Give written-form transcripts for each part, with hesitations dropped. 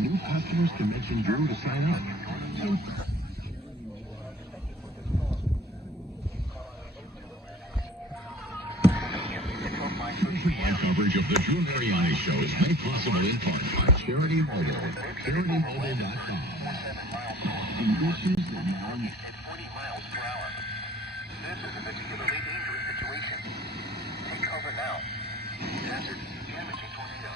New customers can mention Drew to sign up. Nationwide coverage of the Drew Mariani Show is made possible in part by Charity Mobile. CharityMobile.com. Issues that matter. 40 miles per hour. This is a particularly dangerous situation. Take cover now. Hazard, damaging tornado.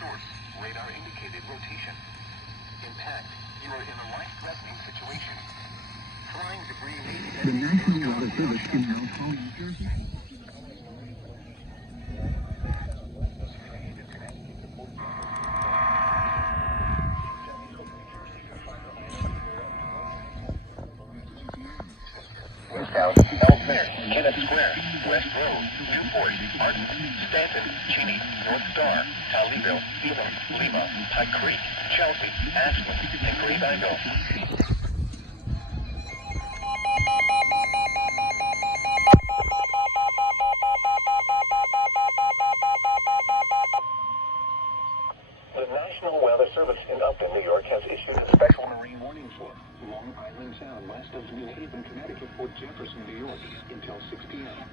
Source, radar indicated rotation. Impact, you are in a life-threatening situation. Flying debris may be... The National Weather Service in Mount Holly, New Jersey. Delaware, Kenneth Square, West Road, Newport, Arden, Stanton, Cheney, North Star, Toledo, Elam, Lima, Pike Creek, Chelsea, Ashland, and Great Idaho. The National Weather Service in Upton, New York has issued a special marine warning for Long Island Sound west of New Haven, Connecticut, Port Jefferson, New York, until 6 p.m.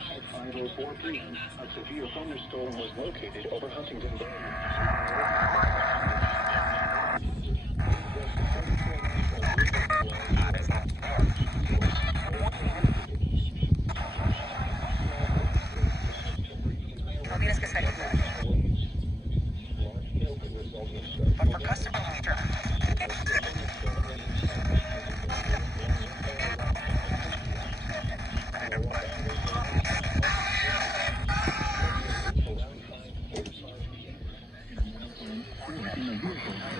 At 5:04 p.m., a severe thunderstorm was located over Huntington Bay. But for customer leisure.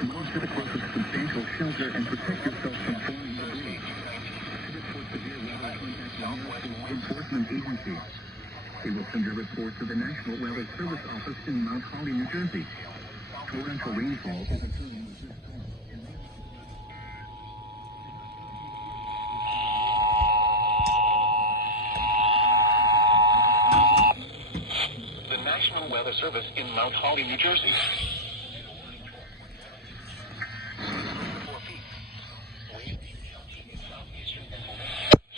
Move to the closest substantial shelter and protect yourself from falling debris. Report severe weather contact Southwestern law enforcement agencies. They will send your report to the National Weather Service office in Mount Holly, New Jersey. Torrential rainfall is occurring with this storm. The National Weather Service in Mount Holly, New Jersey.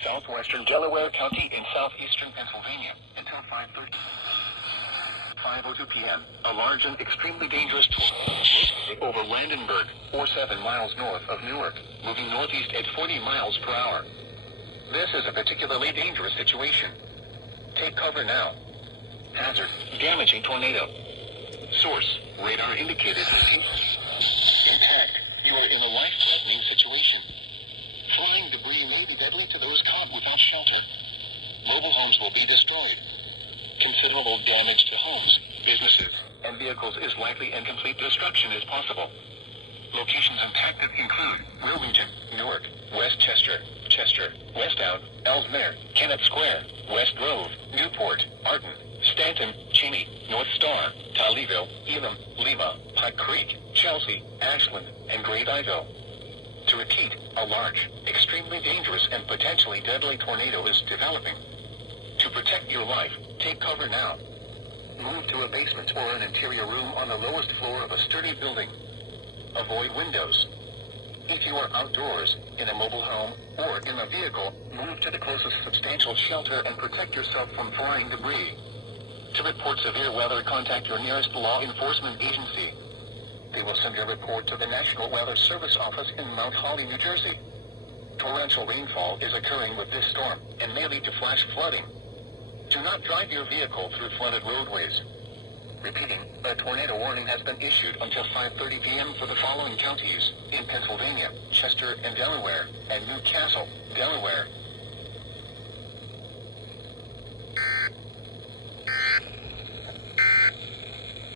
Southwestern Delaware County in southeastern Pennsylvania until 5:02 p.m. A large and extremely dangerous tornado over Landenberg, or 7 miles north of Newark, moving northeast at 40 miles per hour. This is a particularly dangerous situation. Take cover now. Hazard, damaging tornado. Source, radar indicated rotation. Impact, you are in a life-threatening situation. Flying debris may be deadly to those caught without shelter. Mobile homes will be destroyed. Considerable damage to homes, businesses, and vehicles is likely, and complete destruction is possible. Locations impacted include Wilmington, Newark, Westchester, Chester, Westown, Ellesmere, Kenneth Square, West Grove, Newport, Arden, Stanton, Cheney, North Star, Toledo, Elam, Lima, Pike Creek, Chelsea, Ashland, and Great Idaho. To repeat, a large, extremely dangerous, and potentially deadly tornado is developing. To protect your life, take cover now. Move to a basement or an interior room on the lowest floor of a sturdy building. Avoid windows. If you are outdoors, in a mobile home, or in a vehicle, move to the closest substantial shelter and protect yourself from flying debris. To report severe weather, contact your nearest law enforcement agency. They will send your report to the National Weather Service office in Mount Holly, New Jersey. Torrential rainfall is occurring with this storm and may lead to flash flooding. Do not drive your vehicle through flooded roadways. Repeating, a tornado warning has been issued until 5:30 p.m. for the following counties in Pennsylvania, Chester and Delaware, and Newcastle, Delaware,